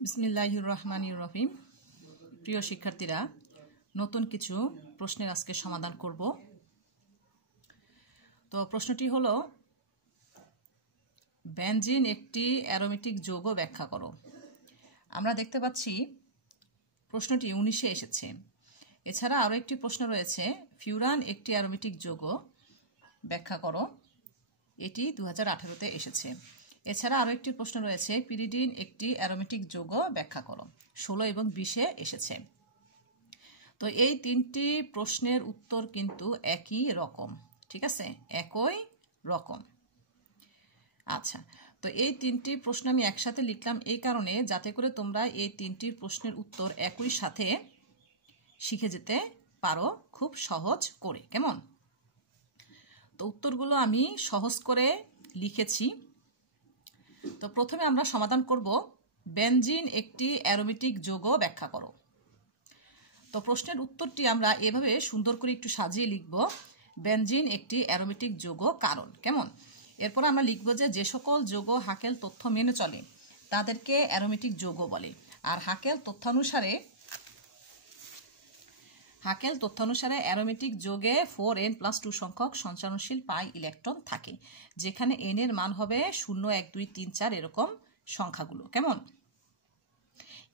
বিসমিল্লাহির রহমানির রহিম। প্রিয় শিক্ষার্থীরা, নতুন কিছু প্রশ্নের আজকে সমাধান করব। তো প্রশ্নটি হলো, বেনজিন একটি অ্যারোমেটিক যৌগ ব্যাখ্যা করো। আমরা দেখতে পাচ্ছি প্রশ্নটি 19-এ এসেছে। এছাড়া আরও একটি প্রশ্ন রয়েছে, ফিউরান একটি অ্যারোমেটিক যৌগ ব্যাখ্যা করো। এটি 2018-তে এসেছে। এছাড়া আরও একটি প্রশ্ন রয়েছে, পিরিডিন একটি অ্যারোমেটিক যৌগ ব্যাখ্যা করো। 16 এবং 20-এ এসেছে। তো এই তিনটি প্রশ্নের উত্তর কিন্তু একই রকম, ঠিক আছে, একই রকম। আচ্ছা, তো এই তিনটি প্রশ্ন আমি একসাথে লিখলাম এই কারণে, যাতে করে তোমরা এই তিনটি প্রশ্নের উত্তর একই সাথে শিখে যেতে পারো খুব সহজ করে। কেমন? তো উত্তরগুলো আমি সহজ করে লিখেছি। তো প্রথমে আমরা সমাধান করব, বেনজিন একটি অ্যারোমেটিক যৌগ ব্যাখ্যা করো। তো প্রশ্নের উত্তরটি আমরা এভাবে সুন্দর করে একটু সাজিয়ে লিখব, বেনজিন একটি অ্যারোমেটিক যৌগ কারণ। কেমন? এরপর আমরা লিখব যে সকল যৌগ হাকেল তথ্য মেনে চলে তাদেরকে অ্যারোমেটিক যৌগ বলে। আর হাকেল তথ্যানুসারে অ্যারোমেটিক যৌগে 4n+2 সংখ্যক সঞ্চারণশীল পাই ইলেকট্রন থাকে, যেখানে n এর মান হবে 0, 1, 2, 3, 4 এরকম সংখ্যাগুলো। কেমন?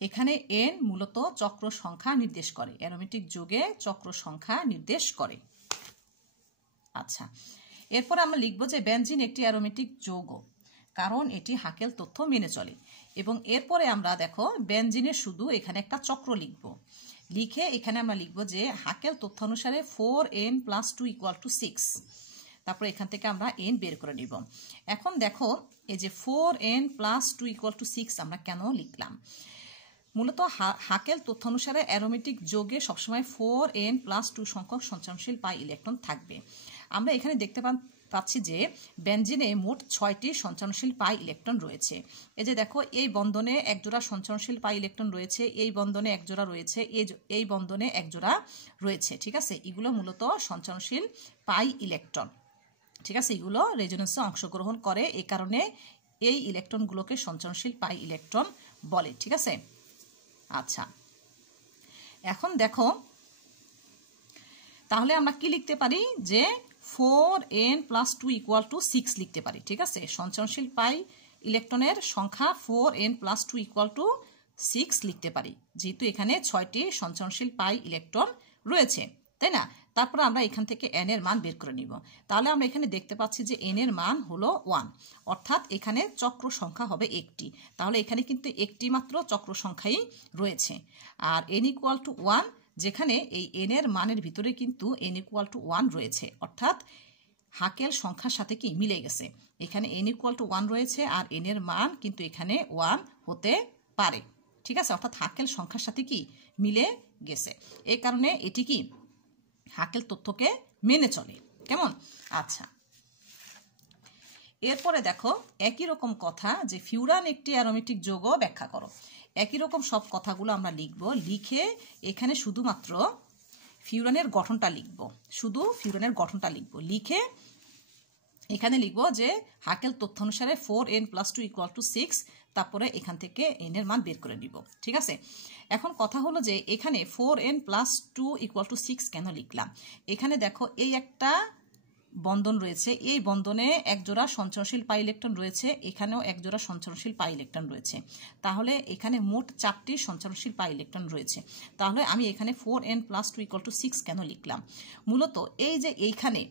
এখানে n মূলত চক্র সংখ্যা নির্দেশ করে, অ্যারোমেটিক যৌগে চক্র সংখ্যা নির্দেশ করে। আচ্ছা, এরপর আমরা লিখব যে বেনজিন একটি অ্যারোমেটিক যৌগ কারণ এটি হাকেল তথ্য মেনে চলে। এবং এরপরে আমরা দেখো বেনজিনের শুধু এখানে একটা চক্র লিখব। লিখে এখানে আমরা লিখব যে হাকেল তথ্যানুসারে 4n+2 = 6। তারপরে এখান থেকে আমরা n বের করে নিব। এখন দেখো এই যে 4n+2 = 6 আমরা কেন লিখলাম? মূলত হাকেল তথ্যানুসারে অ্যারোমেটিক যৌগে সবসময় 4n+2 সংখ্যক সঞ্চারণশীল পাই ইলেকট্রন থাকবে। আমরা এখানে দেখতে পাচ্ছি যে বেনজিনে মোট 6টি সঞ্চারণশীল পাই ইলেকট্রন রয়েছে। এই যে দেখো, এই বন্ধনে একজোড়া সঞ্চারণশীল পাই ইলেকট্রন রয়েছে, এই বন্ধনে একজোড়া রয়েছে, এই বন্ধনে একজোড়া রয়েছে। ঠিক আছে, এগুলো মূলত সঞ্চারণশীল পাই ইলেকট্রন। ঠিক আছে, এগুলো রেজোনেন্সে অংশগ্রহণ করে, এই কারণে এই ইলেকট্রনগুলোকে সঞ্চারণশীল পাই ইলেকট্রন বলে। ঠিক আছে। আচ্ছা, এখন দেখো তাহলে আমরা কি লিখতে পারি, যে 4n+2 = 6 লিখতে পারি। ঠিক আছে, সঞ্চারণশীল পাই ইলেকট্রনের সংখ্যা 4n+2 = 6 লিখতে পারি, যেহেতু এখানে 6টি সঞ্চারণশীল পাই ইলেকট্রন রয়েছে, তাই না? তারপর আমরা এখান থেকে n এর মান বের করে নিব। তাহলে আমরা এখানে দেখতে পাচ্ছি যে n এর মান হলো 1, অর্থাৎ এখানে চক্র সংখ্যা হবে একটি। তাহলে এখানে কিন্তু একটি মাত্র চক্র সংখ্যাই রয়েছে। আর n = 1, যেখানে এই n এর মানের ভিতরে কিন্তু n = 1 রয়েছে, অর্থাৎ হাকেল সংখ্যার সাথে কি মিলে গেছে। এখানে n = 1 রয়েছে আর n এর মান কিন্তু এখানে 1 হতে পারে। ঠিক আছে, অর্থাৎ হাকেল সংখ্যার সাথে কি মিলে গেছে, এই কারণে এটি কি হাকেল তথ্যকে মেনে চলে। কেমন? আচ্ছা, এরপরে দেখো একই রকম কথা, যে ফিউরান একটি অ্যারোমেটিক যৌগ ব্যাখ্যা করো। একই রকম সব কথাগুলো আমরা লিখব। লিখে এখানে শুধুমাত্র ফিউরানের গঠনটা লিখব, শুধু ফিউরানের গঠনটা লিখব। লিখে এখানে লিখব যে হাকেল তথ্যানুসারে 4n+2 = 6, তারপরে এখান থেকে n এর মান বের করে নিব। ঠিক আছে, এখন কথা হলো যে এখানে 4n+2 = 6 কেন লিখলাম? এখানে দেখো এই একটা বন্ধন রয়েছে, এই বন্ধনে একজোড়া সঞ্চারণশীল পাই ইলেকট্রন রয়েছে, এখানেও একজোড়া সঞ্চারণশীল পাই ইলেকট্রন রয়েছে। তাহলে এখানে মোট 4টি সঞ্চারণশীল পাই ইলেকট্রন রয়েছে। তাহলে আমি এখানে 4n+2 = 6 কেন লিখলাম? মূলত এই যে এইখানে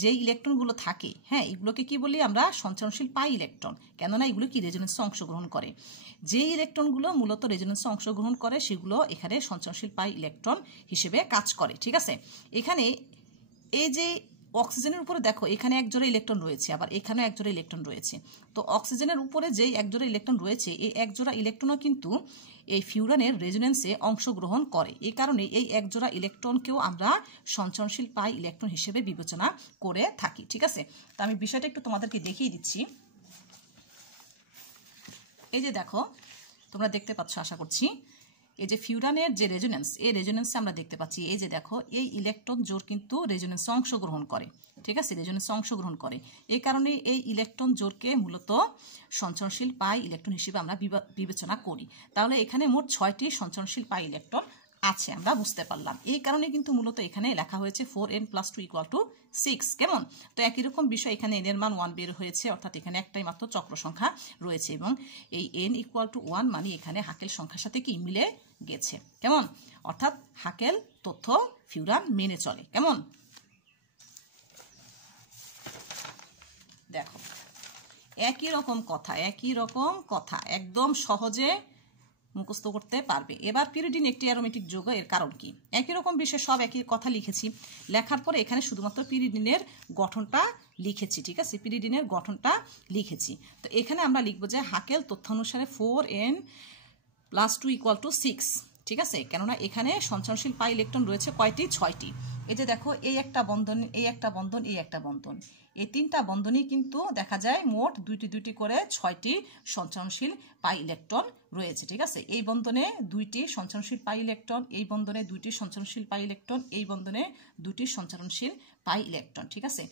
যে ইলেকট্রনগুলো থাকে, হ্যাঁ, এগুলোকে কি বলি আমরা? সঞ্চারণশীল পাই ইলেকট্রন। কেননা এগুলো কি রেজোনেন্সে অংশগ্রহণ করে। যে ইলেকট্রনগুলো মূলত রেজোনেন্সে অংশগ্রহণ করে সেগুলো এখানে সঞ্চারণশীল পাই ইলেকট্রন হিসেবে কাজ করে। ঠিক আছে, এখানে এই যে অক্সিজেনের উপরে দেখো এখানে একজোড়া ইলেকট্রন রয়েছে, আবার এখানেও একজোড়া ইলেকট্রন রয়েছে। তো অক্সিজেনের উপরে যেই একজোড়া ইলেকট্রন রয়েছে, এই একজোড়া ইলেকট্রনও কিন্তু এই ফিউরানের রেজোনেন্সে অংশগ্রহণ করে। এই কারণে এই একজোড়া ইলেকট্রনকেও আমরা সঞ্চারণশীল পাই ইলেকট্রন হিসেবে বিবেচনা করে থাকি। ঠিক আছে, তো আমি বিষয়টা একটু তোমাদেরকে দেখিয়ে দিচ্ছি। এই যে দেখো, তোমরা দেখতে পাচ্ছ আশা করছি, এই যে ফিউরানের যে রেজোনেন্স, এই রেজোনেন্সে আমরা দেখতে পাচ্ছি এই যে দেখো এই ইলেকট্রন জোড় কিন্তু রেজোনেন্সে অংশগ্রহণ করে। ঠিক আছে, রেজোনেন্সে অংশগ্রহণ করে। এই কারণে এই ইলেকট্রন জোড়কে মূলত সঞ্চরণশীল পাই ইলেকট্রন হিসেবে আমরা বিবেচনা করি। তাহলে এখানে মোট 6টি সঞ্চরণশীল পাই ইলেকট্রন আছে, আমরা বুঝতে পারলাম। এই কারণে কিন্তু মূলত এখানে লেখা হয়েছে 4n+2 = 6। কেমন? তো একই রকম বিষয় এখানে n এর মান 1 বের হয়েছে, অর্থাৎ এখানে একটাই মাত্র চক্র সংখ্যা রয়েছে এবং এই n = 1 মানে এখানে হাকেল সংখ্যার সাথে কি মিলে গেছে। কেমন? অর্থাৎ হাকেল তথ্য ফিউরান মেনে চলে। কেমন? দেখো একই রকম কথা একদম সহজে মুখস্থ করতে পারবে। এবার পিরিডিন একটি অ্যারোমেটিক যৌগ, এর কারণ কি? একই রকম বিষয় সব একই কথা লিখেছি, লেখার পরে এখানে শুধুমাত্র পিরিডিনের গঠনটা লিখেছি। ঠিক আছে, পিরিডিনের গঠনটা লিখেছি। তো এখানে আমরা লিখবো যে হাকেল তথ্যানুসারে 4n+2 = 6। ঠিক আছে, কেননা এখানে সঞ্চরণশীল পাই ইলেকট্রন রয়েছে কয়টি? 6টি। এই যে দেখো, এই একটা বন্ধন, এই একটা বন্ধন, এই একটা বন্ধন, এই 3টা বন্ধনই কিন্তু দেখা যায় মোট 2টি করে 6টি সঞ্চরণশীল পাই ইলেকট্রন রয়েছে। ঠিক আছে, এই বন্ধনে 2টি সঞ্চরণশীল পাই ইলেকট্রন, এই বন্ধনে 2টি সঞ্চরণশীল পাই ইলেকট্রন, এই বন্ধনে 2টি সঞ্চরণশীল পাই ইলেকট্রন। ঠিক আছে,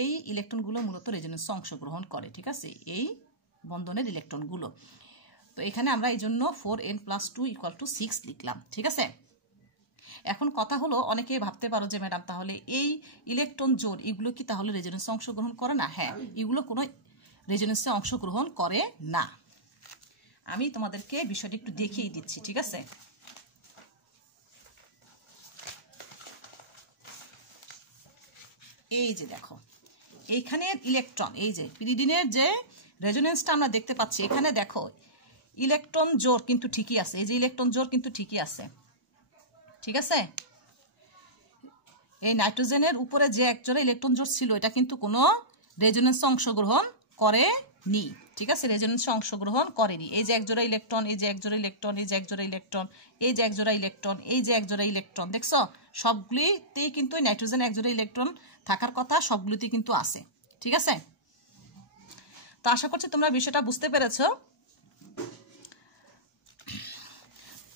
এই ইলেকট্রনগুলো মূলত রেজোনেন্সে অংশগ্রহণ করে। ঠিক আছে, এই বন্ধনের ইলেকট্রনগুলো। তো এখানে আমরা এই জন্য 4n+2 = 6 লিখলাম। ঠিক আছে, এখন কথা হলো, অনেকে ভাবতে পারো যে ম্যাডাম তাহলে এই ইলেকট্রন জোড় এগুলো কি তাহলে রেজোনেন্সে অংশগ্রহণ করে না? হ্যাঁ, এগুলো কোনো রেজোনেন্সে অংশগ্রহণ করে না। আমি তোমাদেরকে বিষয়টি একটু দেখিয়ে দিচ্ছি। ঠিক আছে, এই যে দেখো, এইখানে ইলেকট্রন, এই যে পিরিডিনের যে রেজোনেন্সটা আমরা দেখতে পাচ্ছি, এখানে দেখো ইলেকট্রন জোড় কিন্তু ঠিকই আছে। এই যে ইলেকট্রন জোড় কিন্তু ঠিকই আছে। ঠিক আছে, এই নাইট্রোজেনের উপরে যে একজোড়া ইলেকট্রন জোড় ছিল, এটা কিন্তু কোনো রেজোনেন্সে অংশগ্রহণ করেনি। ঠিক আছে, রেজোনেন্সে অংশগ্রহণ করেনি। এই যে একজোড়া ইলেকট্রন, এই যে একজোড়া ইলেকট্রন, এই যে একজোড়া ইলেকট্রন, এই যে একজোড়া ইলেকট্রন, এই যে একজোড়া ইলেকট্রন, দেখছো সবগুলিতেই কিন্তু নাইট্রোজেন একজোড়া ইলেকট্রন থাকার কথা, সবগুলিতেই কিন্তু আছে। ঠিক আছে, তো আশা করছি তোমরা বিষয়টা বুঝতে পেরেছো।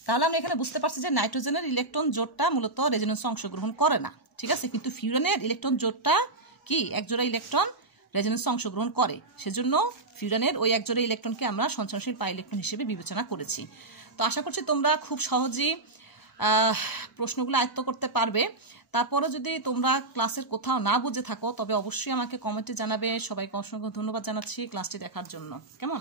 তাহলে আমরা এখানে বুঝতে পারছি যে নাইট্রোজেনের ইলেকট্রন জোড়টা মূলত রেজোনেন্সে অংশগ্রহণ করে না। ঠিক আছে, কিন্তু ফিউরানের ইলেকট্রন জোড়টা কি একজোড়া ইলেকট্রন রেজোনেন্সে অংশগ্রহণ করে, সেজন্য ফিউরানের ওই একজোড়া ইলেকট্রনকে আমরা সঞ্চরণশীল পাই ইলেকট্রন হিসেবে বিবেচনা করেছি। তো আশা করছি তোমরা খুব সহজেই প্রশ্নগুলো আয়ত্ত করতে পারবে। তারপরও যদি তোমরা ক্লাসের কোথাও না বুঝে থাকো, তবে অবশ্যই আমাকে কমেন্টে জানাবে। সবাইকে অসংখ্য ধন্যবাদ জানাচ্ছি ক্লাসটি দেখার জন্য। কেমন?